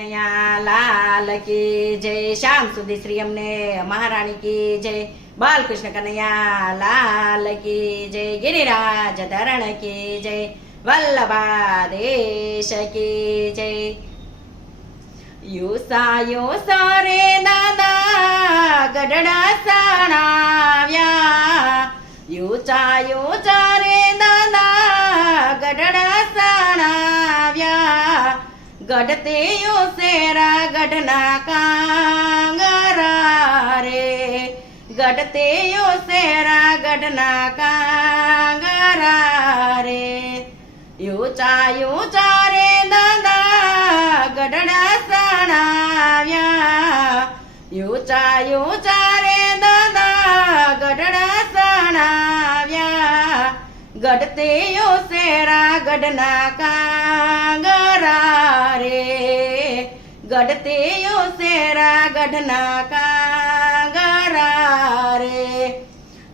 કનૈયા કી જય. શ્યામ સુધી શ્રી અમને મહારાણી કી જય. બાલકૃષ્ણ કનૈયા કી જય. ગિરિરાજ ધરણ કી જય. વલ્લભા દેશ કી જય. યુસા યુસા રે દાદા ગઢડા ગઢતે યુસેરા ગઢના કાંગરા રે. ગઢતે યુસેરા ગઢના કાંગરા રે. યુચા યુચા રે દાદા ગઢડા સણાવ્યા. યુચા યુચા રે દાદા ગઢડા સણાવ્યા. ગઢતે યુસેરા ગઢના કાંગ ગઢતે યુસેરા ગઢના કાંગરા રે.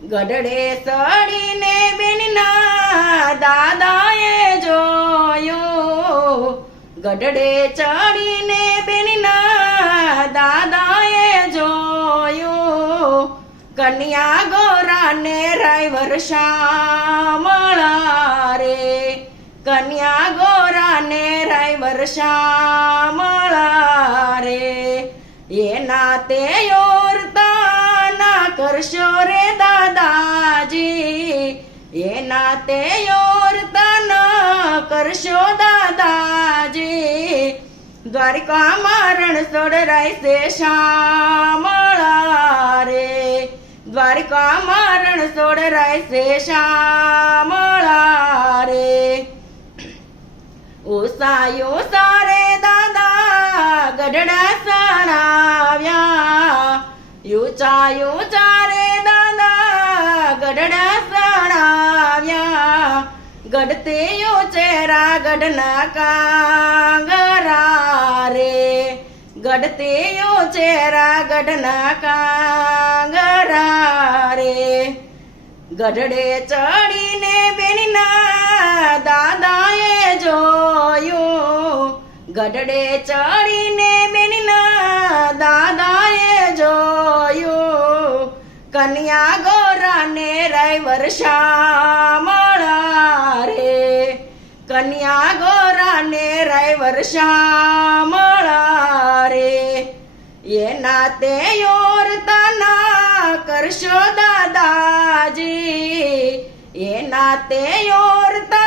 ગઢડે સડીને બિનના દાદાએ જોયું. ગઢડે ચડીને બિનના દાદાએ જોયું. કન્યા ગોરાને રાયવર શામળા રે. કન્યા ગોરાને રાયવર શામળા રે એના તે ઓરતા ના કરશો રે દાદાજી. એના તે ઓરતા ના કરશો દાદાજી. દ્વારિકા મારણ સોડરાય સે શામળા રે દ્વારિકા મારણ સોડરાય સે શામળા રે ઉસાયો સારે દાદા ગઢડા સણાવ્યા. યુચા યુચા રે દાદા ગઢડા સણાવ્યા. ગઢતે યુચેરા ગઢના કાંગરા રે. ગઢતે યુચેરા ગઢના કાંગરા રે. ગઢડે ચડીને બેનના ગઢડે ચડીને બેનના દાદાએ જોયું, કન્યા ગોરાને રાયવર શામળા રે કન્યા ગોરાને રાય વર્ષા મળા રે એના તે યોરતાના કરશો દાદાજી એના તે ઓરતાના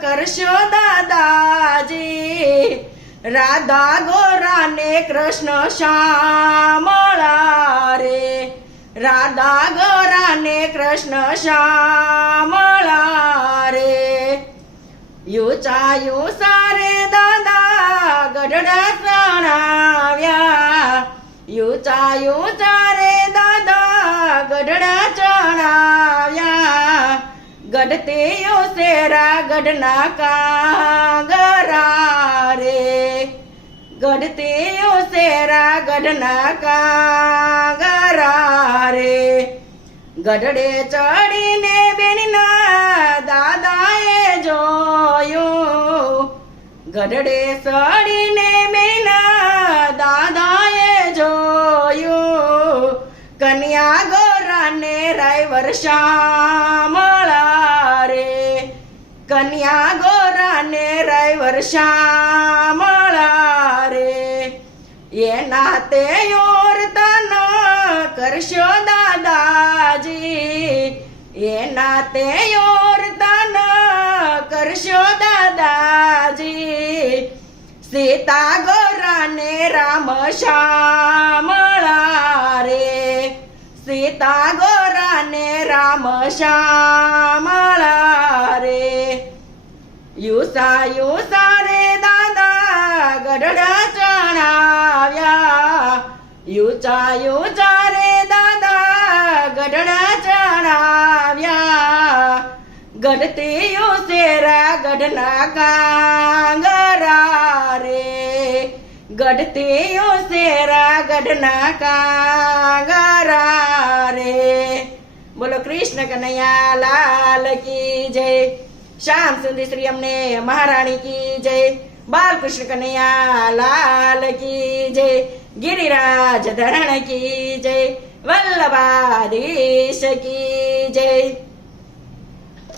કરશો દાદાજી? રાધા ગોરાને કૃષ્ણ શ્યામળા રે રાધા ગોરાને કૃષ્ણ શ્યામળા રે યુચા સારે દાદા ગઢડા ચણાવ્યા. યુચા સારે દાદા ગઢડા ચણાવ્યા. ગઢતે શેરા ગઢના કાંગરા રે ગઢતે શેરા ગઢના કાંગરા રે ગઢડે ચડીને બેનના દાદાએ જોયું. ગઢડે ચડીને બેનના દાદાએ જોયું. કન્યા ગોરાને રાય વર્ષામાં કન્યા ગોરાને રાયવર શામળા રે એના તે ઓરતન કરશો દાદાજી. એના તે ઓરતન કરશો દાદાજી. સીતા ગોરાને રામ શામળા સીતા ગોરાને રામ શ્યામળા રે. યુસા યુસા રે દાદા ગઢડા ચણાવ્યા. યુચા યુચા રે દાદા ગઢડા ચણાવ્યા. ગઢતે યુસેરા ગઢના કાંગરા રે. ગઢતે યુસેરા ગઢના કાંગરા કૃષ્ણ કનૈયા લાલ કી જય. શ્યામ સુંદર શ્રી અમને મહારાણી કી જય. બાલકૃષ્ણ કનૈયા લાલ કી જય. ગિરિરાજ ધરણ કી જય. વલ્લભાધીશ કી જય.